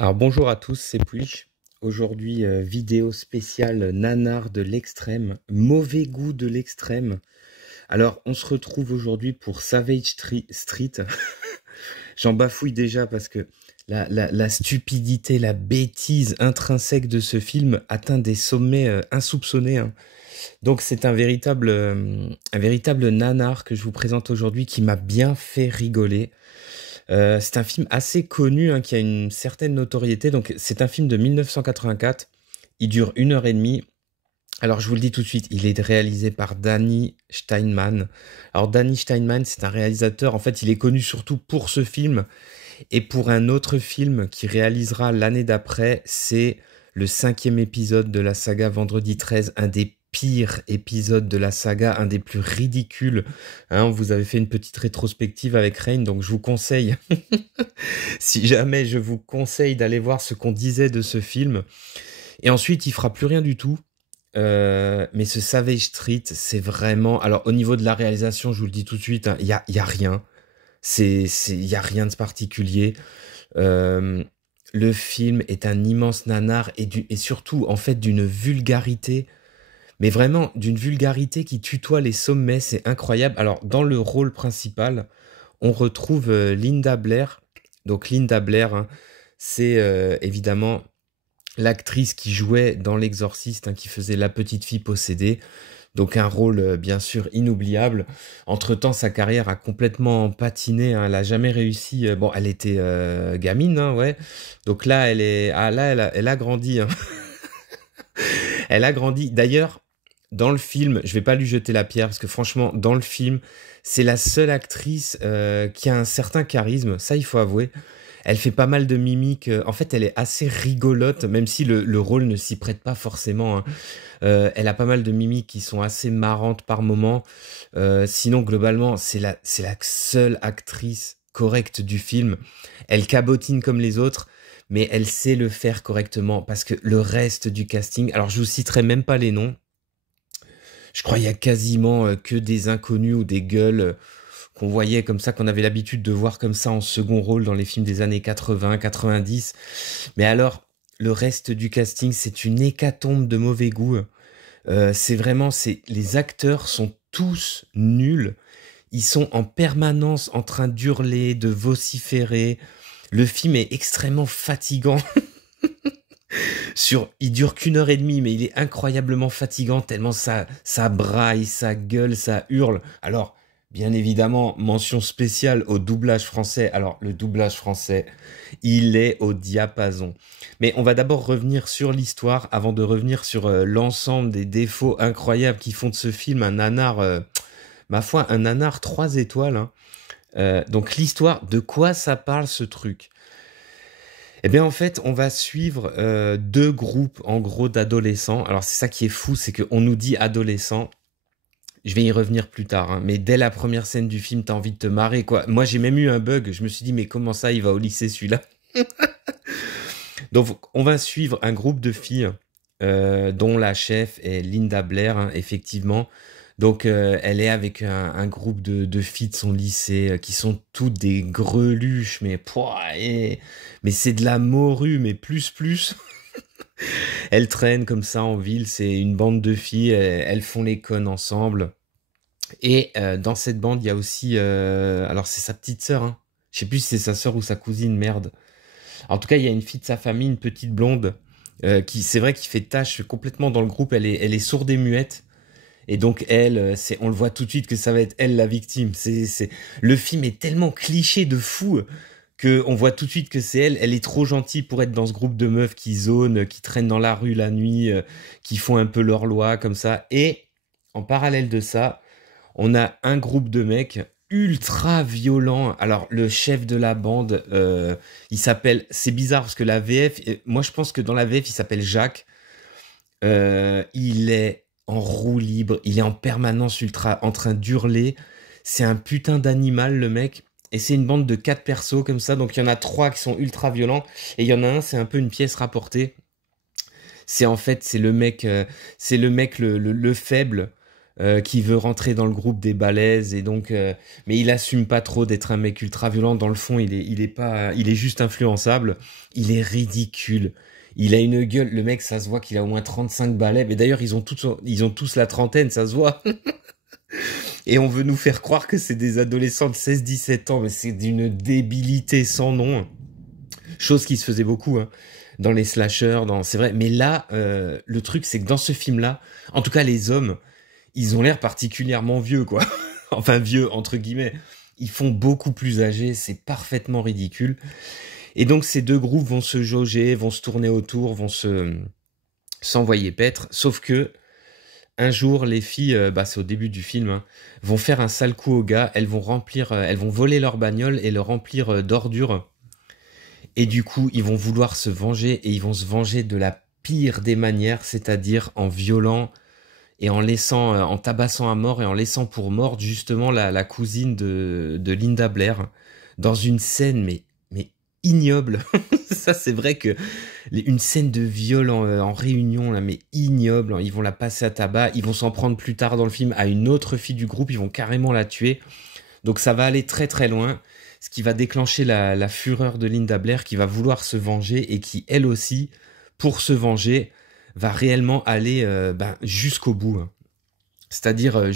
Alors bonjour à tous, c'est Puig. Aujourd'hui, vidéo spéciale nanar de l'extrême, mauvais goût de l'extrême. Alors on se retrouve aujourd'hui pour Savage Street. J'en bafouille déjà parce que la stupidité, la bêtise intrinsèque de ce film atteint des sommets insoupçonnés, hein. Donc c'est un véritable nanar que je vous présente aujourd'hui qui m'a bien fait rigoler. C'est un film assez connu, hein, qui a une certaine notoriété. Donc, c'est un film de 1984. Il dure 1 h 30. Alors, je vous le dis tout de suite, il est réalisé par Danny Steinman. Alors, Danny Steinman, c'est un réalisateur. En fait, il est connu surtout pour ce film et pour un autre film qu'il réalisera l'année d'après. C'est le 5e épisode de la saga Vendredi 13, un des pires épisodes de la saga, un des plus ridicules. Hein, vous avez fait une petite rétrospective avec Rain, donc je vous conseille, si jamais je vous conseille d'aller voir ce qu'on disait de ce film. Et ensuite, il fera plus rien du tout. Mais ce Savage Street, c'est vraiment... Alors, au niveau de la réalisation, je vous le dis tout de suite, hein, y a rien. Il y a rien de particulier. Euh, le film est un immense nanar et surtout, en fait, d'une vulgarité, mais vraiment d'une vulgarité qui tutoie les sommets, c'est incroyable. Alors, dans le rôle principal, on retrouve Linda Blair. Donc, Linda Blair, hein, c'est évidemment l'actrice qui jouait dans L'Exorciste, hein, qui faisait la petite fille possédée. Donc, un rôle bien sûr inoubliable. Entre-temps, sa carrière a complètement patiné, hein, elle a jamais réussi. Bon, elle était gamine, hein, ouais. Donc là, elle a grandi, hein. Elle a grandi. D'ailleurs, dans le film, je vais pas lui jeter la pierre parce que franchement, dans le film, c'est la seule actrice qui a un certain charisme. Ça, il faut avouer. Elle fait pas mal de mimiques. En fait, elle est assez rigolote, même si le rôle ne s'y prête pas forcément, hein. Elle a pas mal de mimiques qui sont assez marrantes par moment. Sinon, globalement, c'est la seule actrice correcte du film. Elle cabotine comme les autres, mais elle sait le faire correctement parce que le reste du casting, alors je vous citerai même pas les noms. Je crois qu'il y a quasiment que des inconnus ou des gueules qu'on voyait comme ça, qu'on avait l'habitude de voir comme ça en second rôle dans les films des années 80, 90. Mais alors, le reste du casting, c'est une hécatombe de mauvais goût. Les acteurs sont tous nuls. Ils sont en permanence en train d'hurler, de vociférer. Le film est extrêmement fatigant. Il dure qu'1 h 30, mais il est incroyablement fatigant tellement ça braille, ça gueule, ça hurle. Alors, bien évidemment, mention spéciale au doublage français. Alors, le doublage français, il est au diapason. Mais on va d'abord revenir sur l'histoire avant de revenir sur l'ensemble des défauts incroyables qui font de ce film un nanar, ma foi, un nanar 3 étoiles, hein. Donc, l'histoire, de quoi ça parle ce truc? Eh bien, en fait, on va suivre deux groupes, en gros, d'adolescents. Alors, c'est ça qui est fou, c'est qu'on nous dit adolescents. Je vais y revenir plus tard, hein, mais dès la première scène du film, t'as envie de te marrer, quoi. Moi, j'ai même eu un bug. Je me suis dit, mais comment ça, il va au lycée, celui-là? Donc, on va suivre un groupe de filles, dont la chef est Linda Blair, hein, effectivement. Donc, elle est avec un groupe de filles de son lycée qui sont toutes des greluches, mais pouah, mais c'est de la morue, mais plus. Elles traînent comme ça en ville, c'est une bande de filles, elles font les connes ensemble. Et dans cette bande, il y a aussi, alors c'est sa petite sœur, hein. Je sais plus si c'est sa sœur ou sa cousine, merde. En tout cas, il y a une fille de sa famille, une petite blonde, qui, c'est vrai, qui fait tâche complètement dans le groupe. Elle est sourde et muette. Et donc elle, on le voit tout de suite que ça va être elle la victime. Le film est tellement cliché de fou que on voit tout de suite que c'est elle. Elle est trop gentille pour être dans ce groupe de meufs qui zonent, qui traînent dans la rue la nuit, qui font un peu leur loi comme ça. Et en parallèle de ça, on a un groupe de mecs ultra violents. Alors le chef de la bande, il s'appelle. C'est bizarre parce que la VF, moi je pense que dans la VF il s'appelle Jacques. Il est en roue libre, il est en permanence ultra en train d'hurler. C'est un putain d'animal, le mec. Et c'est une bande de 4 persos comme ça. Donc il y en a 3 qui sont ultra violents. Et il y en a un, c'est un peu une pièce rapportée. C'est en fait, c'est le mec le faible. qui veut rentrer dans le groupe des balèzes et donc mais il assume pas trop d'être un mec ultra violent. Dans le fond, il est juste influençable. Il est ridicule. Il a une gueule, le mec, ça se voit qu'il a au moins 35 balais. Mais d'ailleurs, ils ont tous la trentaine, ça se voit. Et on veut nous faire croire que c'est des adolescents de 16-17 ans, mais c'est d'une débilité sans nom. Chose qui se faisait beaucoup, hein, dans les slashers, c'est vrai. Mais là, le truc, c'est que dans ce film-là, en tout cas les hommes, ils ont l'air particulièrement vieux, quoi. Enfin, vieux, entre guillemets. Ils font beaucoup plus âgés, c'est parfaitement ridicule. Et donc, ces deux groupes vont se jauger, vont se tourner autour, s'envoyer paître. Sauf que, un jour, les filles, c'est au début du film, hein, vont faire un sale coup aux gars. Elles vont voler leur bagnole et le remplir d'ordures. Et du coup, ils vont vouloir se venger et ils vont se venger de la pire des manières, c'est-à-dire en violant et en tabassant à mort et en laissant pour morte justement la cousine de Linda Blair dans une scène mais ignoble. Ça, c'est vrai que une scène de viol en réunion là, mais ignoble. Ils vont la passer à tabac. Ils vont s'en prendre plus tard dans le film à une autre fille du groupe. Ils vont carrément la tuer. Donc ça va aller très très loin. Ce qui va déclencher la fureur de Linda Blair qui va vouloir se venger et qui, elle aussi, pour se venger, va réellement aller jusqu'au bout. Hein. C'est-à-dire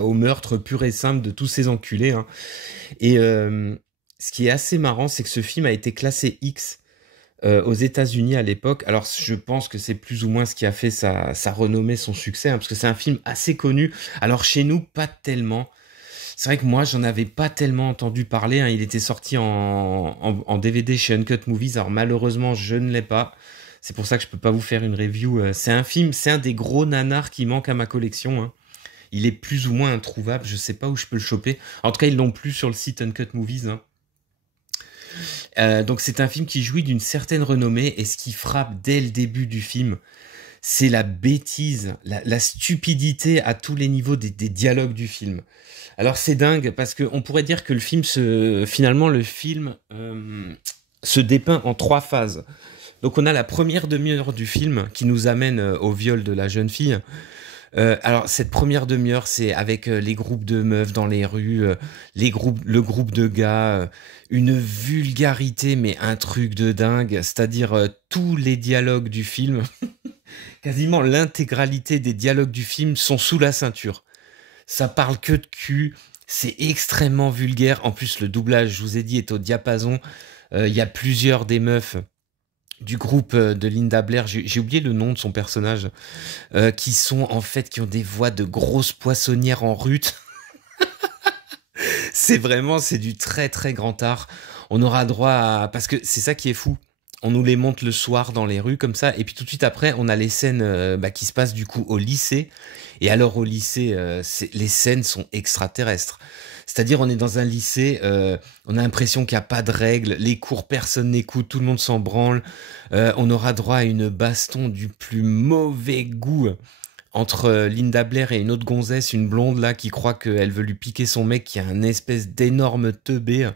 au meurtre pur et simple de tous ces enculés. Hein. Et ce qui est assez marrant, c'est que ce film a été classé X aux États-Unis à l'époque. Alors je pense que c'est plus ou moins ce qui a fait sa renommée, son succès, hein, parce que c'est un film assez connu. Alors chez nous, pas tellement. C'est vrai que moi, j'en avais pas tellement entendu parler. Hein. Il était sorti en DVD chez Uncut Movies. Alors malheureusement, je ne l'ai pas. C'est pour ça que je peux pas vous faire une review. C'est un des gros nanars qui manque à ma collection. Hein. Il est plus ou moins introuvable. Je sais pas où je peux le choper. En tout cas, ils l'ont plus sur le site Uncut Movies. Hein. Donc c'est un film qui jouit d'une certaine renommée. Et ce qui frappe dès le début du film, c'est la bêtise, la stupidité à tous les niveaux des dialogues du film. Alors c'est dingue parce qu'on pourrait dire que le film se dépeint en 3 phases. Donc on a la première demi-heure du film qui nous amène au viol de la jeune fille. Alors cette première demi-heure, c'est avec les groupes de meufs dans les rues, le groupe de gars, une vulgarité mais un truc de dingue, c'est-à-dire tous les dialogues du film, quasiment l'intégralité des dialogues du film sont sous la ceinture. Ça parle que de cul, c'est extrêmement vulgaire. En plus, le doublage, je vous ai dit, est au diapason. Il y a plusieurs des meufs du groupe de Linda Blair, j'ai oublié le nom de son personnage, qui ont des voix de grosses poissonnières en rut. C'est du très très grand art. On aura droit à... Parce que c'est ça qui est fou. On nous les montre le soir dans les rues comme ça, et puis tout de suite après, on a les scènes qui se passent du coup au lycée. Et alors au lycée, les scènes sont extraterrestres. C'est-à-dire on est dans un lycée, on a l'impression qu'il n'y a pas de règles, les cours personne n'écoute, tout le monde s'en branle. On aura droit à une baston du plus mauvais goût entre Linda Blair et une autre gonzesse, une blonde là qui croit qu'elle veut lui piquer son mec qui a un espèce d'énorme teubé.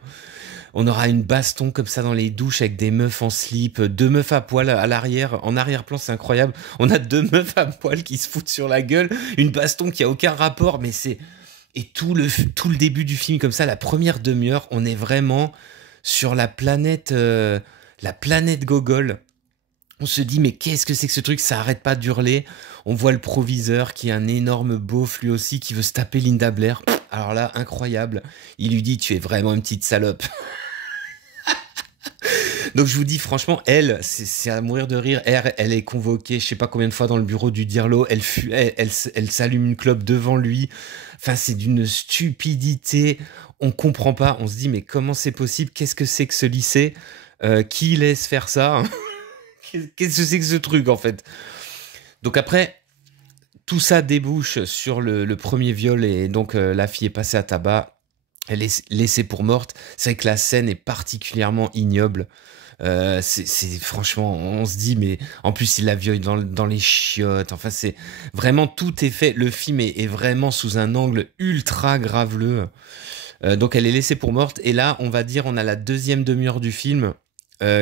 On aura une baston comme ça dans les douches avec des meufs en slip, 2 meufs à poil à l'arrière, en arrière-plan, c'est incroyable. On a 2 meufs à poil qui se foutent sur la gueule, une baston qui a aucun rapport, mais c'est... Et tout le début du film comme ça, la première demi-heure, on est vraiment sur la planète Gogol. On se dit, mais qu'est-ce que c'est que ce truc? Ça arrête pas d'hurler. On voit le proviseur qui est un énorme beauf lui aussi, qui veut se taper Linda Blair. Alors là, incroyable. Il lui dit, tu es vraiment une petite salope. Donc je vous dis franchement, elle, c'est à mourir de rire. Elle est convoquée, je sais pas combien de fois dans le bureau du Dirlo. Elle s'allume une clope devant lui. Enfin, c'est d'une stupidité. On comprend pas. On se dit, mais comment c'est possible? Qu'est-ce que c'est que ce lycée? Qui laisse faire ça? Qu'est-ce que c'est que ce truc en fait? Donc après, tout ça débouche sur le premier viol et donc la fille est passée à tabac. Elle est laissée pour morte. C'est vrai que la scène est particulièrement ignoble. C'est franchement, on se dit, mais en plus il la viole dans les chiottes. Enfin, c'est vraiment tout est fait. Le film est vraiment sous un angle ultra graveleux. Donc elle est laissée pour morte. Et là, on va dire, on a la deuxième demi-heure du film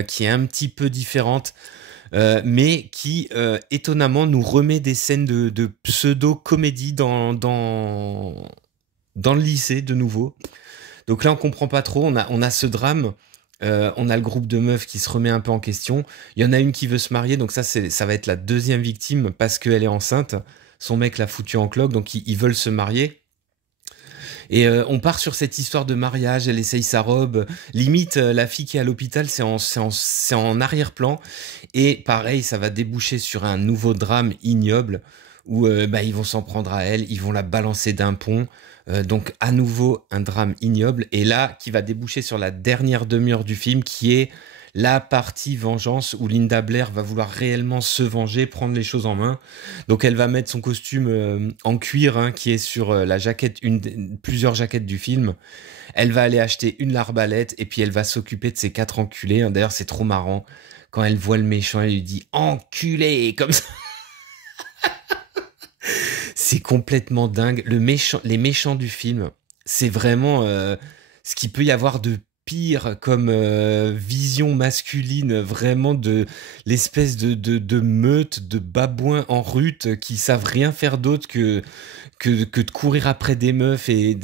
qui est un petit peu différente. mais qui étonnamment nous remet des scènes de pseudo-comédie dans le lycée de nouveau. Donc là, on comprend pas trop. On a ce drame. On a le groupe de meufs qui se remet un peu en question. Il y en a une qui veut se marier, donc ça va être la deuxième victime parce qu'elle est enceinte. Son mec l'a foutue en cloque, donc ils veulent se marier. Et on part sur cette histoire de mariage. Elle essaye sa robe. Limite, la fille qui est à l'hôpital, c'est en arrière-plan. Et pareil, ça va déboucher sur un nouveau drame ignoble où ils vont s'en prendre à elle. Ils vont la balancer d'un pont. Donc à nouveau un drame ignoble, et là qui va déboucher sur la dernière demi-heure du film, qui est la partie vengeance où Linda Blair va vouloir réellement se venger, prendre les choses en main. Donc elle va mettre son costume en cuir, hein, qui est sur la jaquette, plusieurs jaquettes du film. Elle va aller acheter une l'arbalète et puis elle va s'occuper de ces 4 enculés. D'ailleurs c'est trop marrant quand elle voit le méchant, elle lui dit enculé comme ça. C'est complètement dingue. Les méchants du film, c'est vraiment ce qu'il peut y avoir de pire comme vision masculine, vraiment de l'espèce de meute, de babouins en rut qui savent rien faire d'autre que de courir après des meufs, et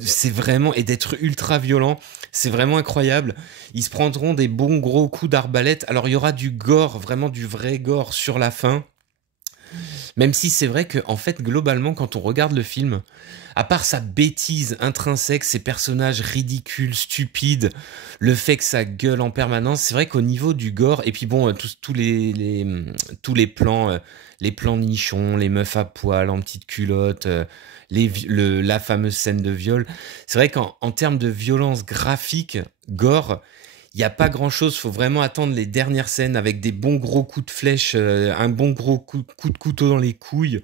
c'est vraiment, et d'être ultra violent. C'est vraiment incroyable. Ils se prendront des bons gros coups d'arbalète. Alors il y aura du gore, vraiment du vrai gore sur la fin. Même si c'est vrai que, en fait, globalement, quand on regarde le film, à part sa bêtise intrinsèque, ses personnages ridicules, stupides, le fait que ça gueule en permanence, c'est vrai qu'au niveau du gore, et puis bon, tous les plans nichons, les meufs à poil en petites culottes, la fameuse scène de viol, c'est vrai qu'en termes de violence graphique, gore, il n'y a pas grand chose, faut vraiment attendre les dernières scènes avec des bons gros coups de flèche, un bon gros coup de couteau dans les couilles.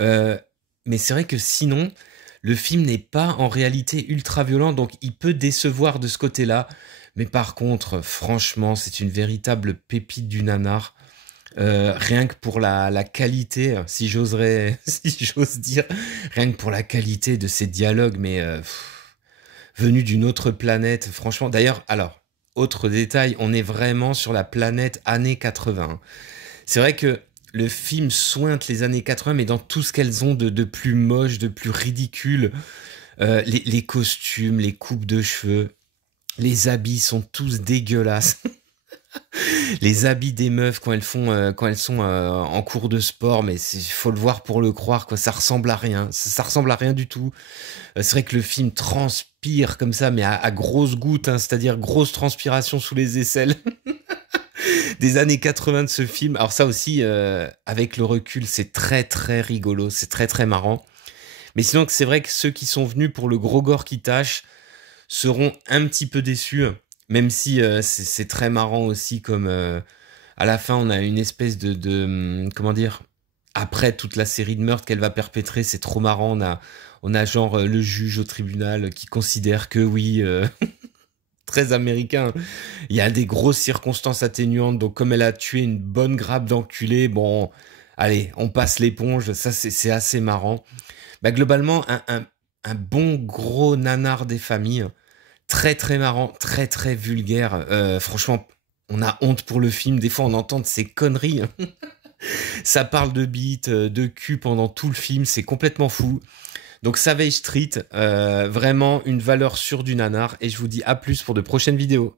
Mais c'est vrai que sinon, le film n'est pas en réalité ultra violent, donc il peut décevoir de ce côté-là. Mais par contre, franchement, c'est une véritable pépite du nanar. Rien que pour la qualité, si j'ose dire, rien que pour la qualité de ces dialogues, mais venus d'une autre planète, franchement. D'ailleurs, alors, autre détail, on est vraiment sur la planète années 80. C'est vrai que le film sointe les années 80, mais dans tout ce qu'elles ont de plus moche, de plus ridicule. Les costumes, les coupes de cheveux, les habits sont tous dégueulasses. Les habits des meufs quand elles sont en cours de sport, mais il faut le voir pour le croire, quoi. Ça ressemble à rien. Ça ressemble à rien du tout. C'est vrai que le film transpire comme ça, mais à grosses gouttes, hein, c'est-à-dire grosse transpiration sous les aisselles. Des années 80 de ce film. Alors ça aussi, avec le recul, c'est très très rigolo, c'est très très marrant. Mais sinon, c'est vrai que ceux qui sont venus pour le gros gore qui tâche seront un petit peu déçus, même si c'est très marrant aussi, comme à la fin, on a une espèce de comment dire, après toute la série de meurtres qu'elle va perpétrer, c'est trop marrant. On a genre le juge au tribunal qui considère que oui, très américain, il y a des grosses circonstances atténuantes, donc comme elle a tué une bonne grappe d'enculés, bon, allez, on passe l'éponge, ça c'est assez marrant. Bah, globalement, un bon gros nanar des familles, très très marrant, très très vulgaire. Franchement, on a honte pour le film, des fois on entend de ces conneries. Ça parle de bites, de cul pendant tout le film, c'est complètement fou. Donc Savage Street, vraiment une valeur sûre du nanar, et je vous dis à plus pour de prochaines vidéos.